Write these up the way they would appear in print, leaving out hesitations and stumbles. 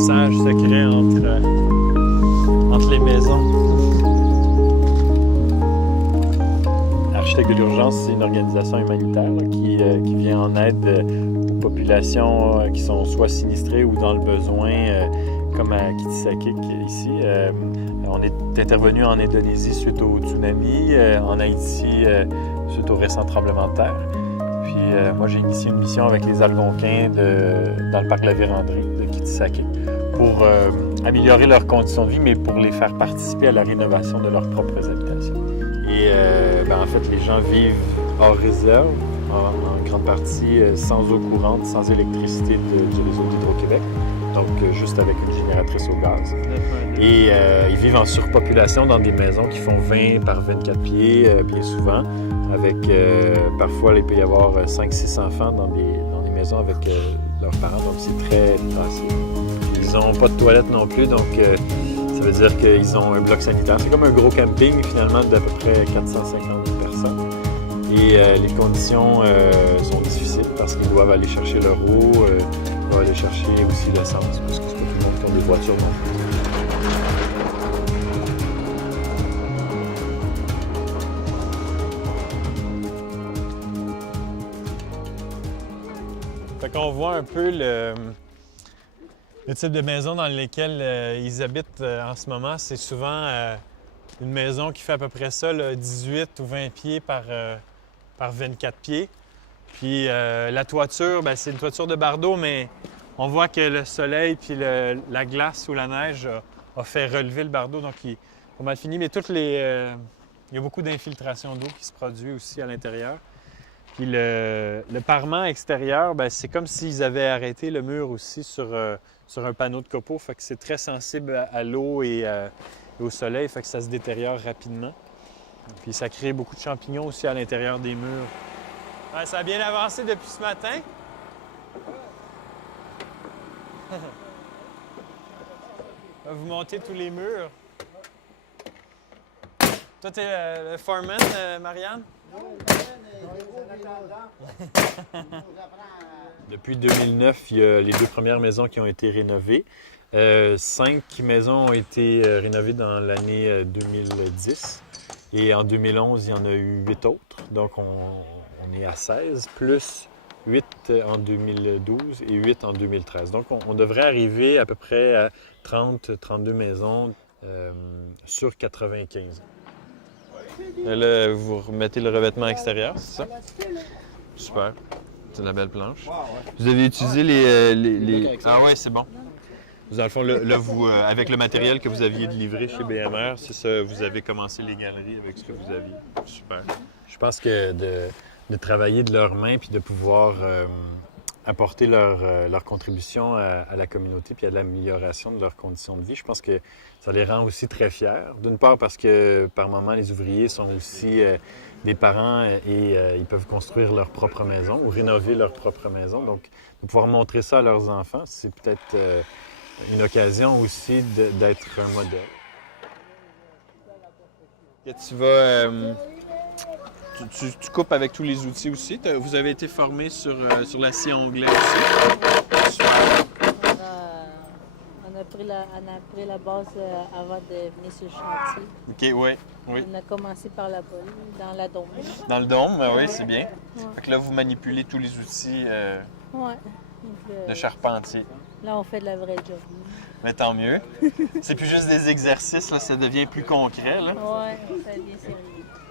passage secret entre les maisons. Architectes de l'urgence, c'est une organisation humanitaire là, qui vient en aide aux populations qui sont soit sinistrées ou dans le besoin, comme à Kitsakik ici. On est intervenu en Indonésie suite au tsunami, en Haïti suite au récent tremblement de terre. Puis moi, j'ai initié une mission avec les Algonquins dans le parc de la Vérandrie de Kitsakik pour améliorer leurs conditions de vie, mais pour les faire participer à la rénovation de leurs propres habitations. Et en fait, les gens vivent hors réserve, en grande partie sans eau courante, sans électricité du réseau d'Hydro-Québec, donc juste avec une génératrice au gaz. Et ils vivent en surpopulation dans des maisons qui font 20 par 24 pieds, bien souvent, avec parfois il peut y avoir 5-6 enfants dans des maisons avec leurs parents, donc c'est très intensif. Ils n'ont pas de toilettes non plus, donc ça veut dire qu'ils ont un bloc sanitaire. C'est comme un gros camping, finalement, d'à peu près 450 personnes. Et les conditions sont difficiles parce qu'ils doivent aller chercher leur eau, ils doivent aller chercher aussi l'essence, parce que c'est pas tout le monde qui a des voitures non plus. Fait qu'on voit un peu le type de maison dans lesquelles ils habitent en ce moment. C'est souvent une maison qui fait à peu près ça, là, 18 ou 20 pieds par 24 pieds. Puis la toiture, c'est une toiture de bardeau, mais on voit que le soleil puis la glace ou la neige a fait relever le bardeau, donc il est pas mal fini. Mais il y a beaucoup d'infiltration d'eau qui se produit aussi à l'intérieur. Puis le parement extérieur, c'est comme s'ils avaient arrêté le mur aussi sur un panneau de copeaux. Fait que c'est très sensible à l'eau et au soleil, fait que ça se détériore rapidement. Puis ça crée beaucoup de champignons aussi à l'intérieur des murs. Ouais, ça a bien avancé depuis ce matin. Vous montez tous les murs. Toi, t'es le foreman, Marianne? Depuis 2009, il y a les 2 premières maisons qui ont été rénovées. 5 maisons ont été rénovées dans l'année 2010. Et en 2011, il y en a eu 8 autres. Donc, on est à 16, plus 8 en 2012 et 8 en 2013. Donc, on devrait arriver à peu près à 30-32 maisons sur 95. Là, vous remettez le revêtement extérieur, c'est ça? Super. C'est une belle planche. Vous avez utilisé les... Ah oui, c'est bon. Dans le fond, là, vous, avec le matériel que vous aviez livré chez BMR, c'est ça, vous avez commencé les galeries avec ce que vous aviez. Super. Je pense que de travailler de leurs mains puis de pouvoir apporter leur contribution à la communauté puis à l'amélioration de leurs conditions de vie, je pense que ça les rend aussi très fiers. D'une part parce que par moments, les ouvriers sont aussi des parents et ils peuvent construire leur propre maison ou rénover leur propre maison. Donc, de pouvoir montrer ça à leurs enfants, c'est peut-être une occasion aussi d'être un modèle. Et tu vas... Tu coupes avec tous les outils aussi. Vous avez été formé sur la scie onglet aussi. Super. On a pris la base avant de venir sur le chantier. OK, oui. On a commencé par la polie, dans la dôme. Dans le dôme, oui, c'est bien. Ouais. Fait que là, vous manipulez tous les outils Ouais. de charpentier. Là, on fait de la vraie job. Mais tant mieux. C'est plus juste des exercices, là, ça devient plus concret. Là. Oui, ça devient sérieux.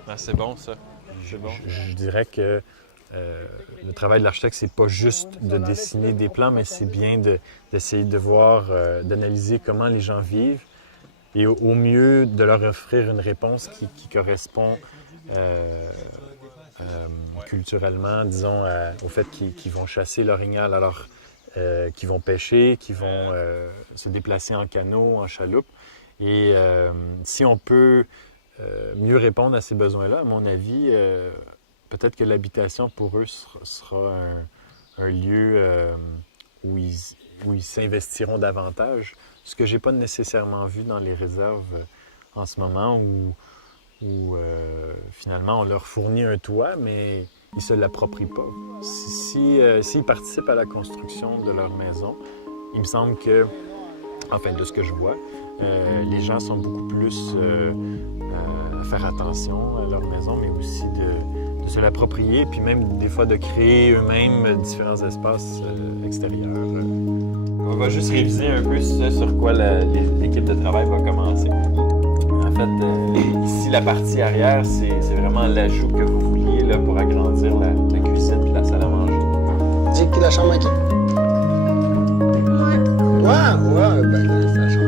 Ah, c'est bon, ça. C'est bon. Je dirais que le travail de l'architecte, c'est pas juste de dessiner des plans, mais c'est bien d'essayer de voir, d'analyser comment les gens vivent et au mieux de leur offrir une réponse qui correspond culturellement, disons, au fait qu'ils vont chasser l'orignal, alors qu'ils vont pêcher, qu'ils vont se déplacer en canot, en chaloupe. Et si on peut mieux répondre à ces besoins-là, à mon avis, peut-être que l'habitation pour eux sera un lieu où ils s'investiront davantage, ce que je n'ai pas nécessairement vu dans les réserves en ce moment, où finalement on leur fournit un toit, mais ils ne se l'approprient pas. S'ils participent à la construction de leur maison, il me semble que Enfin, de ce que je vois. Les gens sont beaucoup plus à faire attention à leur maison, mais aussi de se l'approprier, puis même des fois de créer eux-mêmes différents espaces extérieurs. On va juste réviser un peu sur quoi l'équipe de travail va commencer. En fait, ici, la partie arrière, c'est vraiment l'ajout que vous vouliez là, pour agrandir la cuisine et la salle à manger. Dis que la chambre à qui? Moi. Ouais, ben là, c'est la chambre